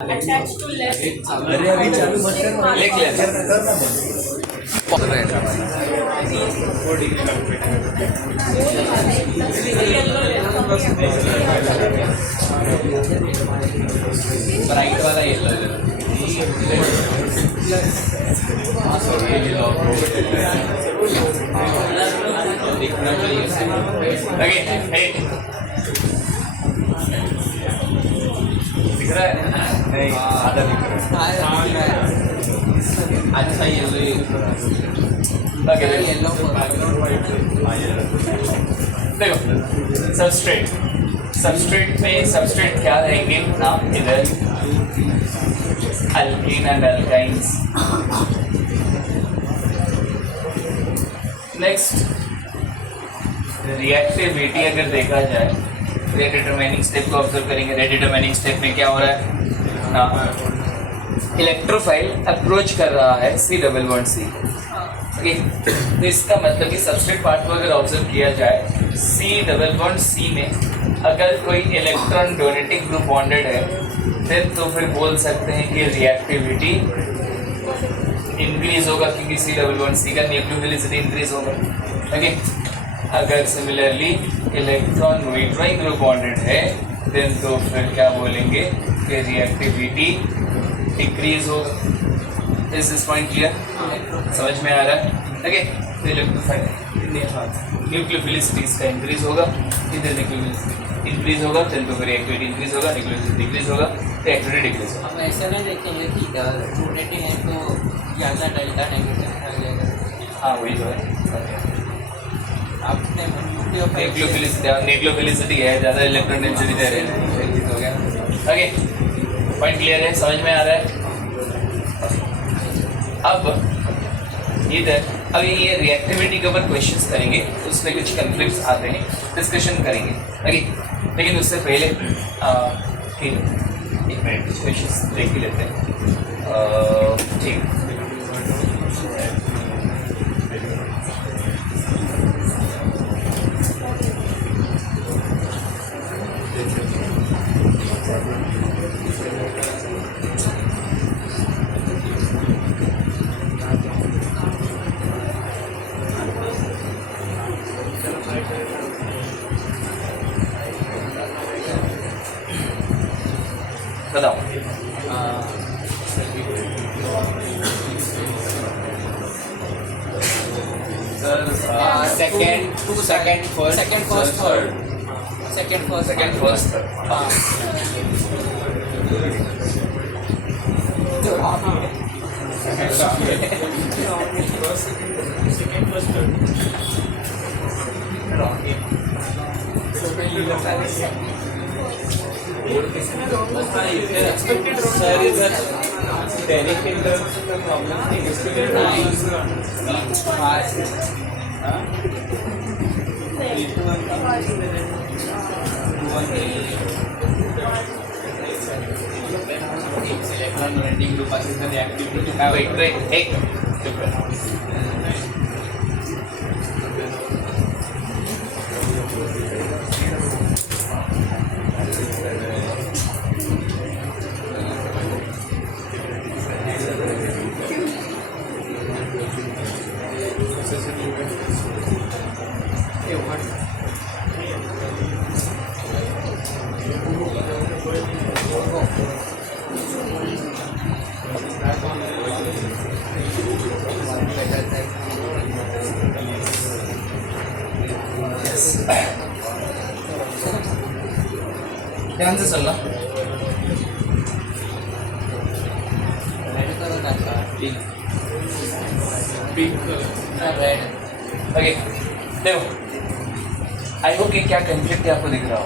attached to left. अरे अभी चालू मत कर, लिख ले। ब्राइट वाला येलो दिखना चाहिए। दिख रहा है? नहीं, आधा दिख रहा है। अच्छा येलो देखो सबस्ट्रेट में सबस्ट्रेट क्या रहेंगे नाम इधर alkyne and alkynes. Next reactivity अगर देखा जाए रेट डिटरमाइनिंग स्टेप को ऑब्जर्व करेंगे। रेट डिटरमाइनिंग स्टेप में क्या हो रहा है ना, इलेक्ट्रोफाइल अप्रोच कर रहा है C double bond C। Okay, तो इसका मतलब कि सबस्ट्रेट पार्ट को अगर ऑब्जर्व किया जाए C डबल बॉन्ड C में अगर कोई इलेक्ट्रॉन डोनेटिंग ग्रुप बॉन्डेड है देन तो फिर बोल सकते हैं कि रिएक्टिविटी इंक्रीज होगा क्योंकि C डबल बॉन्ड C का न्यूक्लियोफिलिसिटी इंक्रीज होगा। ओके, अगर similarly electron withdrawing group bonded है देन तो फिर क्या बोलेंगे कि रिएक्टिविटी डिक्रीज होगा। Is this point clear? समझ में आ रहा है? ओके, तो न्यूक्लियोफिलिसिटी इसका इंक्रीज होगा, इधर न्यूक्लियोफिलिसिटी इंक्रीज होगा देन तो फिर रिएक्टिविटी इंक्रीज होगा, न्यूक्लियोफिलिसिटी डिक्रीज होगा, रिएक्टिविटी डिक्रीज होगा। हम ऐसे में देखेंगे कि रोटेटिंग है तो ज़्यादा डेल्टा नेगेटिव आ जाएगा। हाँ वही तो है। आपने न्यूक्लियोफिलिसिटी है ज़्यादा, इलेक्ट्रॉन डेंसिटी दे रहे हैं, हो गया। ओके, पॉइंट क्लियर है? समझ में आ रहा है? अब इधर अभी ये रिएक्टिविटी के ऊपर क्वेश्चंस करेंगे तो उसमें कुछ कंफ्लिक्ट्स आते हैं, डिस्कशन करेंगे। ओके, लेकिन उससे पहले एक मिनट कुछ क्वेश्चंस देख ही लेते हैं। ठीक, बताओ। सेकंड फर्स्ट ध्यान से चलना। ओके, देखो आई होप कि क्या कंफ्लिक्ट है आपको दिख रहा हो।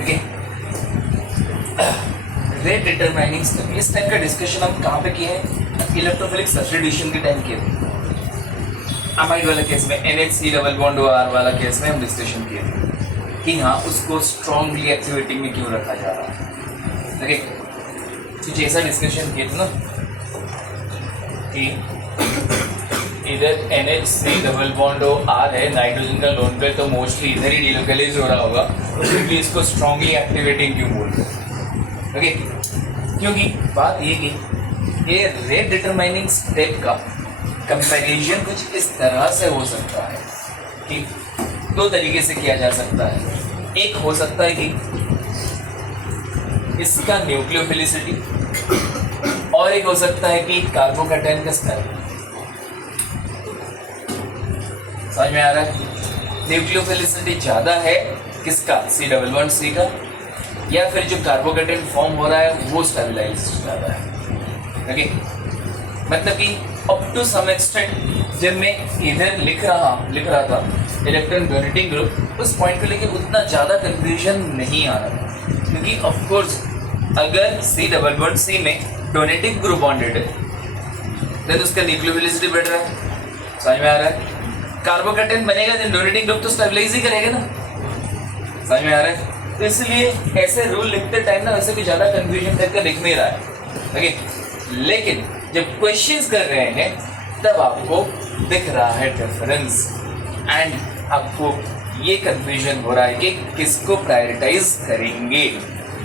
ओके, रेट डिटरमाइनिंग स्टेप, इस टाइप का डिस्कशन हम कहाँ पे किए हैं? इलेक्ट्रोफिलिक सब्स्टिट्यूशन के टाइम किए थे। अमाइड वाला केस में NHC डबल बॉन्ड OR वाला केस में हम डिस्कशन किए थे कि हाँ उसको स्ट्रॉन्गली एक्टिवेटिंग में क्यों रखा जा रहा है। ओके, कुछ ऐसा डिस्कशन किए थे ना कि इधर NH3 डबल बॉन्ड R है नाइट्रोजन का लोन पे, तो मोस्टली इधर ही डिलोकलाइज हो रहा होगा, तो फिर भी इसको स्ट्रॉन्गली एक्टिवेटिंग क्यों बोलते हैं। ओके, क्योंकि बात ये कि ये रेट डिटरमाइनिंग स्टेप का कंपैरिजन कुछ इस तरह से हो सकता है कि दो तरीके से किया जा सकता है। एक हो सकता है कि इसका न्यूक्लियोफिलिसिटी, और एक हो सकता है कि कार्बोकैटायन का स्तर। समझ में आ रहा है? न्यूक्लियोफिलिसिटी ज़्यादा है किसका, C11C का, या फिर जो कार्बोकैटायन फॉर्म हो रहा है वो स्टेबलाइज ज़्यादा है। ओके, मतलब कि अप टू सम एक्सटेंट जब मैं इधर लिख रहा था इलेक्ट्रॉन डोनेटिंग ग्रुप, उस पॉइंट को लेके उतना ज़्यादा कंफ्यूजन नहीं आ रहा था, क्योंकि ऑफ कोर्स अगर C11C में डोनेटिंग ग्रुप बॉन्डेड है देन उसका न्यूक्लियोफिलिसिटी बढ़ रहा है। समझ में आ रहा है? कार्बोकैटायन बनेगा देन डोनेटिंग ग्रुप तो स्टेबलाइज ही करेगा ना। समझ में आ रहा है? तो इसलिए ऐसे रूल लिखते टाइम ना वैसे भी ज़्यादा कंफ्यूजन करके दिख नहीं रहा है। ओके, लेकिन जब क्वेश्चंस कर रहे हैं तब आपको दिख रहा है डिफरेंस, एंड आपको ये कंफ्यूजन हो रहा है कि किसको प्रायोरिटाइज करेंगे,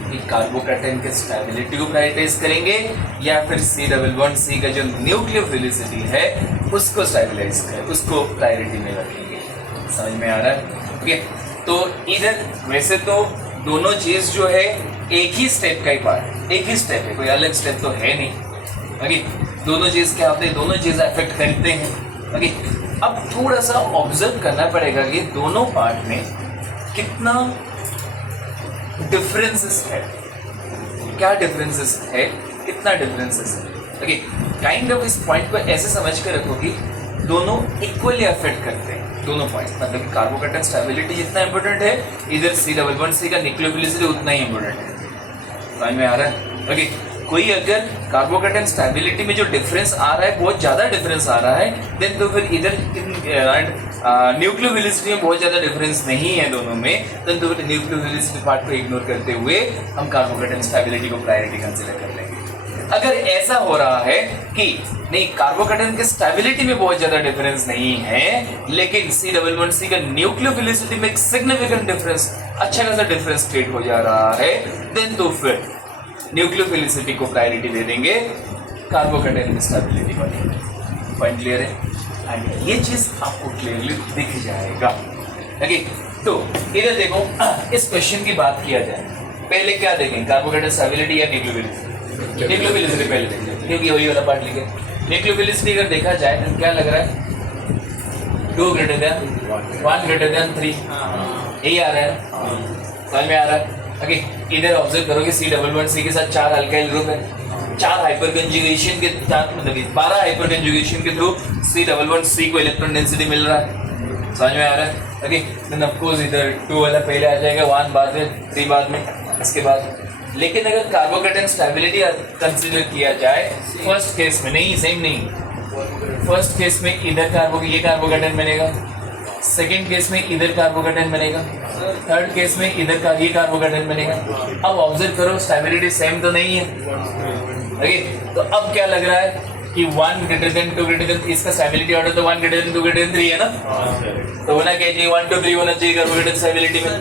कि कार्बोकैटायन के स्टेबिलिटी को प्रायोरिटाइज करेंगे या फिर C11C का जो न्यूक्लियोफिलिसिटी है उसको स्टेबलाइज करें, उसको प्रायोरिटी में रखेंगे। समझ में आ रहा है? ओके, तो इधर वैसे तो दोनों चीज़ जो है एक ही स्टेप का ही पार्ट, एक ही स्टेप है, कोई अलग स्टेप तो है नहीं। ओके, दोनों चीज़ क्या होते हैं, दोनों चीज़ अफेक्ट करते हैं। ओके, अब थोड़ा सा ऑब्जर्व करना पड़ेगा कि दोनों पार्ट में कितना डिफरेंसेस है, क्या डिफरेंसेस है, कितना डिफरेंसेस है। ओके, काइंड ऑफ इस पॉइंट को ऐसे समझ कर रखो कि दोनों इक्वली अफेक्ट करते हैं, दोनों पॉइंट्स। मतलब कि कार्बोकैटायन स्टेबिलिटी जितना इंपॉर्टेंट है, इधर C11C का न्यूक्लियोफिलिसिटी उतना ही इंपॉर्टेंट है। समझ में आ रहा है? ओके, कोई अगर कार्बोकैटायन स्टेबिलिटी में जो डिफरेंस आ रहा है बहुत ज़्यादा डिफरेंस आ रहा है, देन तो फिर इधर न्यूक्लियोफिलिसिटी में बहुत ज़्यादा डिफरेंस नहीं है दोनों में, देन तो फिर न्यूक्लियोफिलिसिटी पार्ट को इग्नोर करते हुए हम कार्बोकैटायन स्टेबिलिटी को प्रायोरिटी कंसिडर कर लेंगे। अगर ऐसा हो रहा है कि नहीं, कार्बोकैटायन के स्टेबिलिटी में बहुत ज़्यादा डिफरेंस नहीं है, लेकिन C11C का न्यूक्लियोफिलिसिटी में एक सिग्निफिकेंट डिफरेंस, अच्छा खासा डिफरेंस क्रिएट हो जा रहा है, देन तो फिर न्यूक्लियोफिलिसिटी को प्रायोरिटी दे देंगे, कार्बोकैटायन की स्टेबिलिटी बढ़ेगी। पॉइंट क्लियर है? एंड ये चीज़ आपको क्लियरली दिख जाएगा। ओके, तो इधर देखो, इस क्वेश्चन की बात किया जाए, पहले क्या देखें, कार्बोकैटायन स्टेबिलिटी या न्यूक्लियोफिलिसिटी? न्यूक्लियोफिलिसिटी पहले देखें, क्योंकि वही वाला पार्ट लिखे। न्यूक्लियोफिलिसिटी अगर देखा जाए तो क्या लग रहा है, 2 greater than 1 greater than 3, यही आ रहा है ना? समझ में आ रहा है? ओके, इधर ऑब्जर्व करोगे C11C के साथ 4 अल्काइल ग्रुप है, 4 हाइपर कंजुगेशन के साथ, मतलब 12 हाइपर कंजुगेशन के थ्रू C11C को इलेक्ट्रॉन डेंसिटी मिल रहा है। समझ में आ रहा है? ओके, देन ऑफ कोर्स इधर 2 वाला पहले आ जाएगा, 1 बाद में, 3 बाद में, इसके बाद। लेकिन अगर कार्बोकैटायन स्टेबिलिटी कंसीडर किया जाए फर्स्ट केस में, नहीं सेम नहीं, फर्स्ट केस में इधर ये कार्बोकैटायन बनेगा, सेकेंड केस में इधर कार्बोकैटायन बनेगा, थर्ड केस में इधर ये कार्बोकैटायन बनेगा। अब ऑब्जर्व करो, स्टेबिलिटी सेम तो नहीं है। ओके, तो अब क्या लग रहा है कि 1 greater than 2 greater than, इसका स्टेबिलिटी ऑर्डर तो 1 greater than 2 greater than 3 है ना, तो होना क्या चाहिए, 1 to 3 होना चाहिए कार्बोकैटायन स्टेबिलिटी में।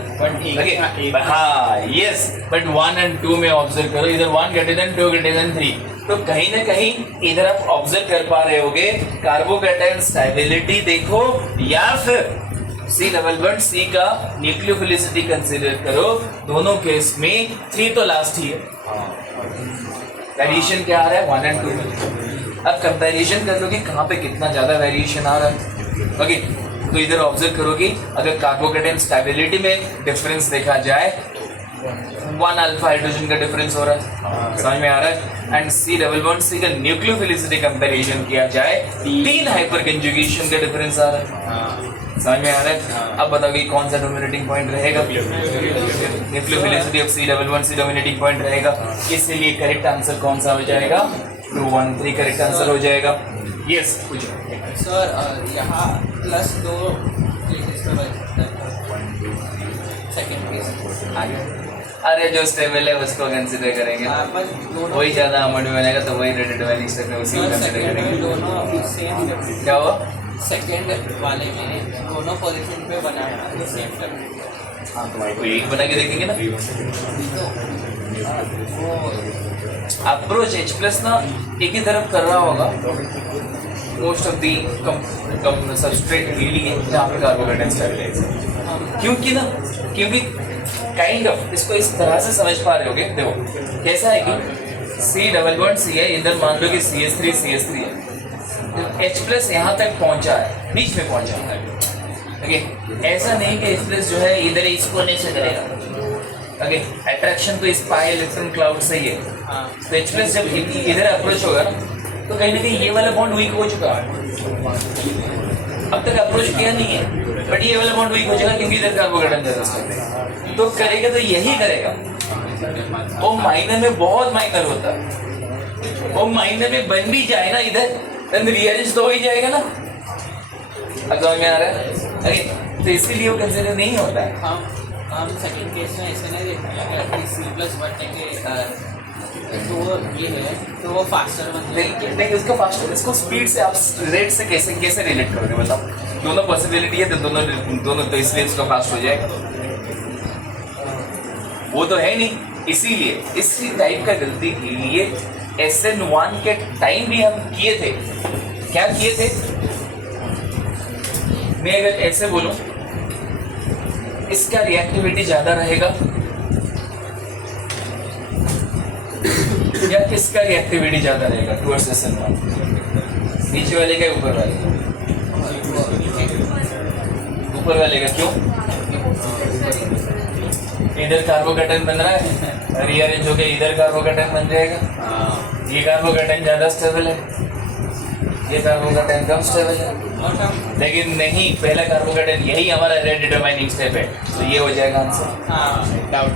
ओके, हाँ, यस, बट 1 and 2 में ऑब्जर्व करो, इधर 1 greater than 2 greater than 3, तो कहीं ना कहीं इधर आप ऑब्जर्व कर पा रहे होगे कार्बोकैटायन स्टेबिलिटी देखो, या फिर C11C का न्यूक्लियोफिलिसिटी कंसीडर करो, दोनों केस में 3 तो लास्ट ही है। वेरिएशन क्या आ रहा है, 1 and 2 में। अब कंपैरिजन कर लो कि कहाँ पे कितना ज़्यादा वेरिएशन आ रहा है। ओके, तो इधर ऑब्जर्व करो कि अगर कार्बोकैटायन स्टेबिलिटी में डिफरेंस देखा जाए, 1 अल्फा हाइड्रोजन का डिफरेंस हो रहा है। समझ में आ रहा है? एंड C11C का न्यूक्लियोफिलिसिटी कंपैरिजन किया जाए, 3 हाइपर कंजुगेशन का डिफरेंस आ रहा है। समझ में आ रहा है? अब बताओ कि कौन सा डोमिनेटिंग पॉइंट रहेगा, nucleophilicity of C11C dominating point रहेगा। इसलिए करेक्ट आंसर कौन सा हो जाएगा, 2, 1, 3 करेक्ट आंसर हो जाएगा। यस, कुछ सर यहाँ +2 सेकेंड केस आगे, अरे जो स्टेबल है उसको कंसीडर करेंगे, वही ज़्यादा अमाउंट में बनेगा तो वही डिटरमाइनिंग स्टेप में उसी को कंसीडर करेंगे। दोनों सेम, क्या हुआ, सेकेंड वाले में दोनों पोजीशन पे बनाया सेम टर्म। हाँ, तो भाई कोई एक बना के देखेंगे ना, वो अप्रोच H प्लस ना एक ही तरफ कर रहा होगा, most of the substrate healing है जहाँ पे कार्बोकेटाइन स्टेबलाइज है। क्योंकि काइंड ऑफ इसको इस तरह से समझ पा रहे होगे। देखो कैसा है कि C डबल बॉन्ड C है, इधर मान लो कि CH3 है, H प्लस यहाँ तक पहुँचा है, बीच में पहुँचा है। ओके, ऐसा नहीं कि H प्लस जो है इधर इस कोने से करेगा। ओके, अट्रैक्शन तो इस पाई इलेक्ट्रॉन क्लाउड से ही है। तो H प्लस जब इधर अप्रोच होगा तो कहीं ना कहीं ये वाला बॉन्ड वीक हो चुका है, अब तक अप्रोच किया नहीं है, बट ये वाला बॉन्ड वीक हो जाएगा क्योंकि इधर कार्बोकेटाइन ज्यादा स्टेबल है। तो करेगा तो यही करेगा। वो माइनर में बहुत माइनर होता है, वो माइनर में बन भी जाए ना इधर, देन रीअरेंज तो हो ही जाएगा ना। अगर में आ रहा है अरे, तो इसीलिए वो कंसिडर नहीं होता है। हम सेकंड केस में ऐसे नहीं देखा C+1 के तो वो ये है तो वो फास्टर बनता है। नहीं उसका फास्टर, इसको स्पीड से आप रेट से कैसे रिलेट करोगे बताओ? दोनों पॉसिबिलिटी है तो दोनों तो इसलिए इसका फास्ट हो जाएगा, वो तो है नहीं। इसीलिए इसी टाइप का गलती के लिए SN1 के टाइम भी हम किए थे। क्या किए थे? मैं अगर ऐसे बोलूं इसका रिएक्टिविटी ज्यादा रहेगा या किसका रिएक्टिविटी ज्यादा रहेगा टुवर्ड्स SN1? नीचे वाले का ऊपर वाले का? ऊपर वाले का। क्यों? इधर कार्बोकेटाइन बन रहा है, रीअरेंज हो गया, इधर कार्बोकेटाइन बन जाएगा। ये कार्बोकेटाइन ज्यादा स्टेबल है, ये कार्बोकेटाइन कम स्टेबल है। लेकिन नहीं, पहला कार्बोकेटाइन यही हमारा रेट डिटरमाइनिंग स्टेप है, तो ये हो जाएगा आंसर। डाउट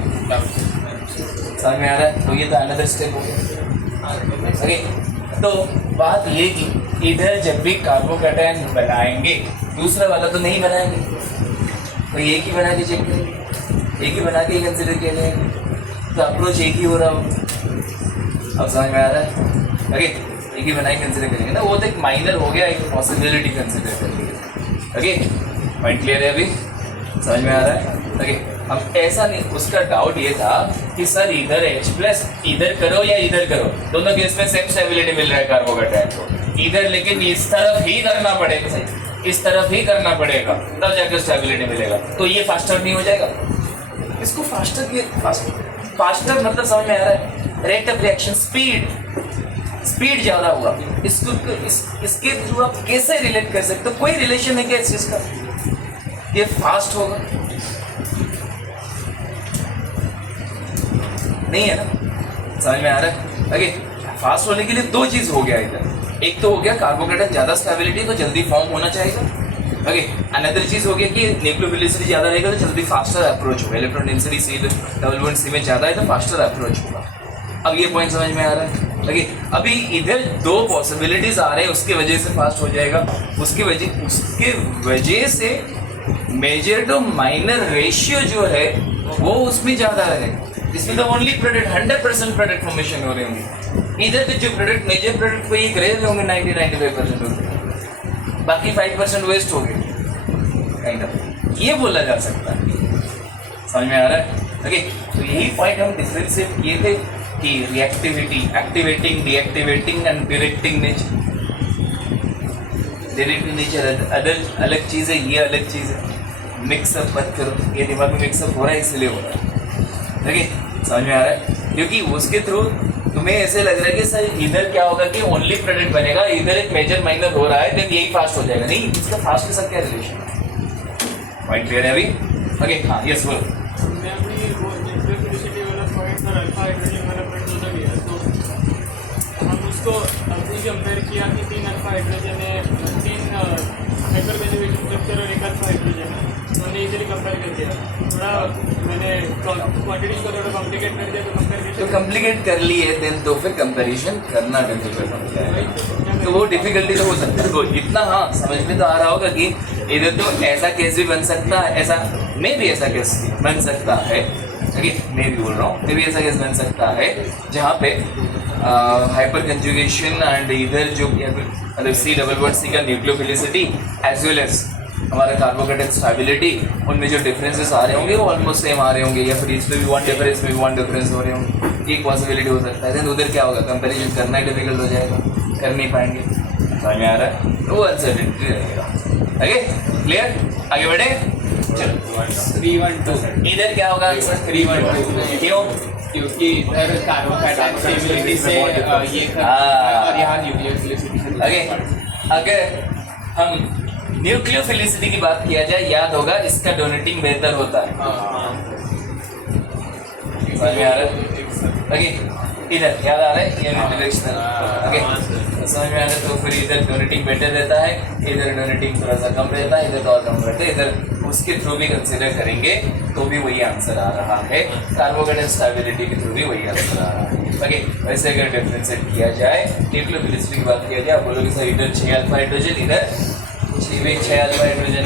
समझ में आ रहा है? तो ये तो अनदर स्टेप हो गया। ओके, तो बात ये कि इधर जब भी कार्बोकेटाइन बनाएंगे, दूसरा वाला तो नहीं बनाएंगे, तो एक ही बना के चेक करेंगे, एक ही बना के कंसिडर किया जाएगा, तो अप्रोच एक ही हो रहा हो। अब समझ में आ रहा है? ओके, एक ही बना के कंसिडर करेंगे ना, वो तो एक माइनर हो गया, एक पॉसिबिलिटी कंसिडर करेंगे। ओके, पॉइंट क्लियर है? अभी समझ में आ रहा है? ओके, हम ऐसा नहीं, उसका डाउट ये था कि सर इधर H प्लस इधर करो या इधर करो, दोनों केस में सेम स्टेबिलिटी मिल रहा है कार्बोकेटाइन को इधर, लेकिन इस तरफ ही करना पड़ेगा, सही इस तरफ ही करना पड़ेगा, तब जाकर स्टेबिलिटी मिलेगा। तो ये फास्टर नहीं हो जाएगा? इसको फास्टर मतलब समझ में आ रहा है? रेट ऑफ रिएक्शन, स्पीड ज्यादा हुआ। इसके थ्रू आप कैसे रिलेट कर सकते हो? कोई रिलेशन है क्या इस चीज का? ये फास्ट होगा नहीं है ना? समझ में आ रहा है? ओके, फास्ट होने के लिए दो चीज हो गया इधर। एक तो हो गया कार्बोकेटाइन ज्यादा स्टेबिलिटी तो जल्दी फॉर्म होना चाहिए। ओके, अनदर चीज हो गया कि न्यूक्लियोफिलिसिटी ज्यादा रहेगा तो जल्दी फास्टर अप्रोच होगा। इलेक्ट्रॉन डेंसिटी C में ज्यादा है तो फास्टर अप्रोच होगा। अब ये पॉइंट समझ में आ रहा है? ओके, अभी इधर दो पॉसिबिलिटीज आ रहे हैं, उसकी वजह से फास्ट हो जाएगा। उसके वजह से मेजर टू माइनर रेशियो जो है वो उसमें ज्यादा रहेगा। इसमें तो ओनली प्रोडक्ट 100% प्रोडक्ट फॉर्मेशन हो रहे होंगे। इधर के जो प्रोडक्ट मेजर प्रोडक्ट को एक रहे होंगे 90-95% होंगे, बाकी 5% वेस्ट हो गए काइंड ऑफ, ये बोला जा सकता है। समझ में आ रहा है? ओके, तो यही पॉइंट हम डिफरेंशिएट किए थे कि reactivity, activating, deactivating and directing nature. Directing nature अलग चीज़ है, ये अलग चीज़ है। मिक्सअप मत करो, ये दिमाग में मिक्सअप हो रहा है इसलिए हो रहा है। ओके, समझ में आ रहा है? क्योंकि उसके थ्रू तुम्हें ऐसे लग रहा है कि सर इधर क्या होगा कि ओनली प्रोडक्ट बनेगा, इधर एक मेजर माइनर हो रहा है, देन यही फास्ट हो जाएगा। नहीं, इसका फास्ट के साथ क्या रिलेशन है? पॉइंट क्लियर है अभी? ओके, हाँ, यस बोलो। उसको अभी कंपेयर किया कि 3 अल्फा हाइड्रोजन है, 3 हाइपर बेनिफिशियल स्ट्रक्चर और 1 अल्फा हाइड्रोजन है, तो हमने इजीली कंपेयर कर दिया। थोड़ा मैंने क्वांटिटीज को थोड़ा कॉम्प्लिकेट कर दिया, तो कंपेयर तो कॉम्प्लिकेट कर लिए देन तो फिर कंपैरिजन करना डिफिकल्ट हो जाएगा। तो वो डिफिकल्टी तो हो सकता है, तो इतना हाँ समझ में तो आ रहा होगा कि इधर तो ऐसा केस भी बन सकता है, ऐसा मैं भी ऐसा केस बन सकता है। मैं भी बोल रहा हूँ, मैं भी ऐसा केस बन सकता है जहाँ पे हाइपर कंजुगेशन एंड इधर जो मतलब C का न्यूक्लियोफिलिसिटी एज वेल एज हमारा कार्बोकेटाइन स्टेबिलिटी, उनमें जो डिफरेंसेस आ रहे होंगे वो ऑलमोस्ट सेम आ रहे होंगे, या फिर इसमें भी वन डिफरेंस में भी वन डिफरेंस हो रहे होंगे। एक पॉसिबिलिटी हो सकता है। देन उधर क्या होगा, कंपैरिजन करना डिफिकल्ट हो जाएगा, कर नहीं पाएंगे। समझ में आ रहा है? तो वो अनसर्टेनिटी रहेगा। ओके क्लियर, आगे बढ़े। चलो 312 इधर क्या होगा आंसर? 312 क्यों? क्योंकि इधर कार्बोकैटायन स्टेबिलिटी से ये हाँ। और यहाँ न्यूक्लियोफिलिसिटी से ओके अगर हम न्यूक्लियोफिलिसिटी की बात किया जाए, याद होगा इसका डोनेटिंग बेहतर होता है। समझ में आ रहा है? ओके इधर याद आ रहा है ये डायरेक्शनल। ओके समझ में आ रहा है? तो फिर इधर डोनेटिंग बेटर रहता है, इधर डोनेटिंग थोड़ा सा कम रहता है, इधर तो और कम रहता है। इधर उसके थ्रू भी कंसिडर करेंगे तो भी वही आंसर आ रहा है। कार्बोकैटायन स्टेबिलिटी के थ्रू भी वही आंसर आ रहा है। ओके वैसे अगर डिफरेंशिएट किया जाए, न्यूक्लियोफिलिसिटी की बात किया जाए, आप बोलोगे सर इधर 6 अल्फा हाइड्रोजन, इधर 6 alpha hydrogen,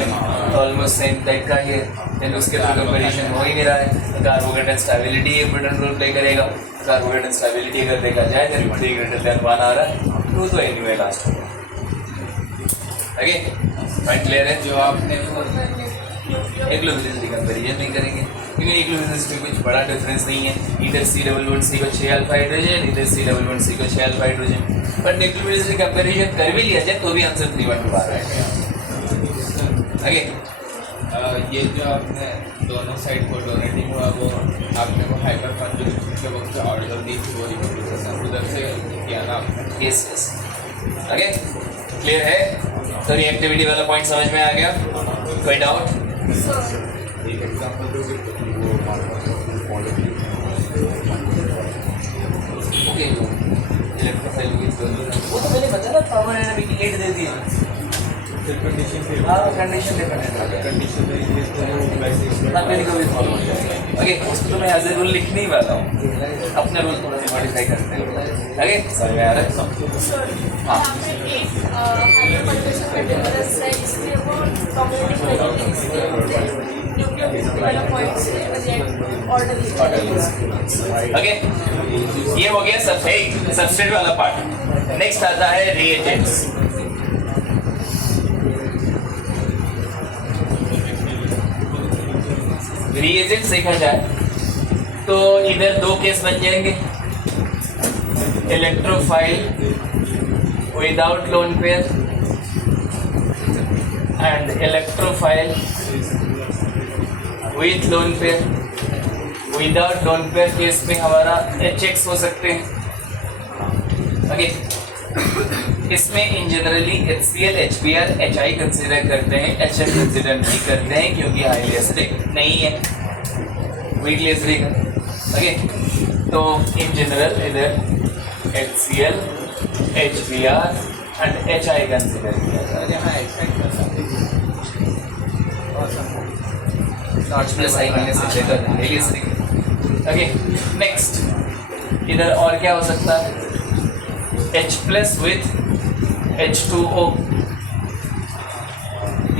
almost same type का ही है। लेकिन उसके थ्रू कंपेरिजन हो ही नहीं रहा है। Carbocation stability important role play करेगा। कार्बोकैटायन स्टेबिलिटी अगर देखा जाए तो 3 ग्रेटर देन 1 आ रहा है, 2 तो एनीवे लास्ट होगा। ओके पॉइंट क्लियर है? जो आपने न्यूक्लियोफिलिसिटी कंपेरिजन नहीं करेंगे क्योंकि न्यूक्लियोफिलिसिटी में कुछ बड़ा डिफरेंस नहीं है। इधर C11C को 6 अल्फा हाइड्रोजन, इधर C11C को 6 अल्फा हाइड्रोजन। पर न्यूक्लियोफिलिसिटी कंपेरिजन कर भी लिया जाए तो भी आंसर 312 आ रहा है। ओके ये जो आपने दोनों साइड को डोनेटिंग हुआ वो आपने वो हाइपर कंजुगेशन के वक्त ऑर्डर दी थी, वो उधर से किया ना आपने। यस यस ओके क्लियर है? तो रिएक्टिविटी वाला पॉइंट समझ में आ गया? कोई डाउट? एक एग्जांपल दोगे वो ओके इलेक्ट्रोफाइल वो तो मैंने बताया ना, पावर एनर्जी की 8 दे दिया। कंडीशन पे हाँ कंडीशन डिपेंडेंट है, कंडीशन पे कभी कभी फॉलो हो जाएगा। ओके उसको तो मैं एज ए रूल लिखने ही वाला हूँ, अपने रूल थोड़ा सा मॉडिफाई करते हैं। ओके समझ में आ रहा है? हाँ ओके ये हो गया सबस्ट्रेट वाला पार्ट। नेक्स्ट आता है रिएजेंट्स। रिएजेंट्स देखा जाए तो इधर 2 केस बन जाएंगे, electrophile without lone pair and electrophile with lone pair. Without lone pair case में हमारा HX हो सकते हैं। ओके इसमें इन generally HCl, HBr, HI consider करते हैं, HF कंसिडर नहीं करते हैं क्योंकि हाईली एसिडिक नहीं है, वीकली एसिडिक है। ओके तो इन जनरल इधर HCl, HBr and HI consider किया जाता है। यहाँ एक्सपेक्ट कर सकते नॉट प्लस आई माइनस से लेकर हाईली एसिडिक। ओके नेक्स्ट इधर और क्या हो सकता है? H प्लस विथ H2O,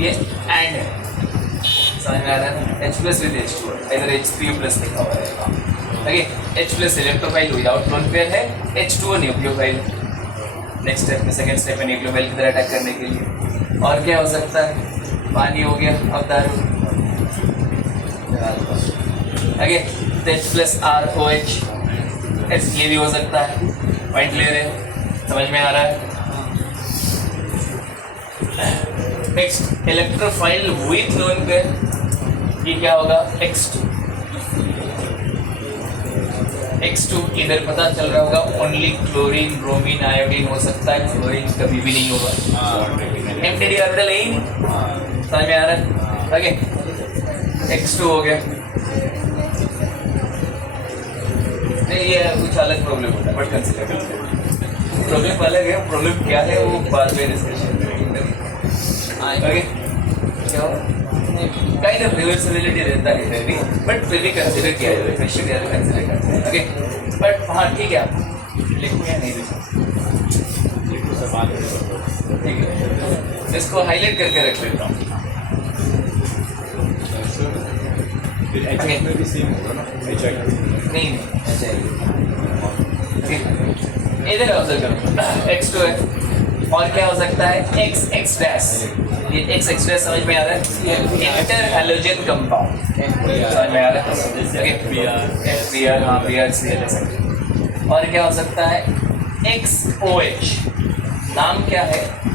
ये एंड है, समझ में आ रहा है? H प्लस विथ H2O, इधर H3O प्लस लिखा हुआ है। Okay H plus electrophile without lone pair है, H2O न्यूक्लियोफाइल। नेक्स्ट स्टेप में सेकंड स्टेप में न्यूक्लियोफाइल की तरह अटैक करने के लिए और क्या हो सकता है? पानी हो गया, अब दारू। ओके H प्लस ROH, ये भी हो सकता है। पॉइंट क्लियर है? समझ में आ रहा है? Next electrophile with lone pair, ये क्या होगा? X2 इधर पता चल रहा होगा ओनली क्लोरीन, ब्रोमीन, आयोडीन हो सकता है, क्लोरीन कभी भी नहीं होगा। एमटीडी ऑर्बिटल है ही नहीं। समझ में आ रहा है? ओके X2 हो गया। नहीं ये कुछ अलग प्रॉब्लम होता है बट कंसिडर करते हैं। प्रॉब्लम अलग है, प्रॉब्लम क्या है वो बाद में डिस्कशन करेंगे। ओके क्या काइंड ऑफ रिवर्सिबिलिटी रहता है इधर भी, बट फिर भी कंसिडर किया जाए, क्वेश्चन क्या कंसिडर करते हैं। ओके बट हाँ ठीक है, आप लिखो या नहीं लिखो, ठीक है इसको हाईलाइट करके रख लेता हूँ। में भी सेम होगा ना नहीं अच्छा इधर ऑब्जर्व करो X2 है और क्या हो सकता है? X dash. ये X डैश समझ में आ रहा है? इंटर हैलोजन कंपाउंड समझ में आ रहा है? ओके Br हाँ BrCl और क्या हो सकता है XOH, नाम क्या है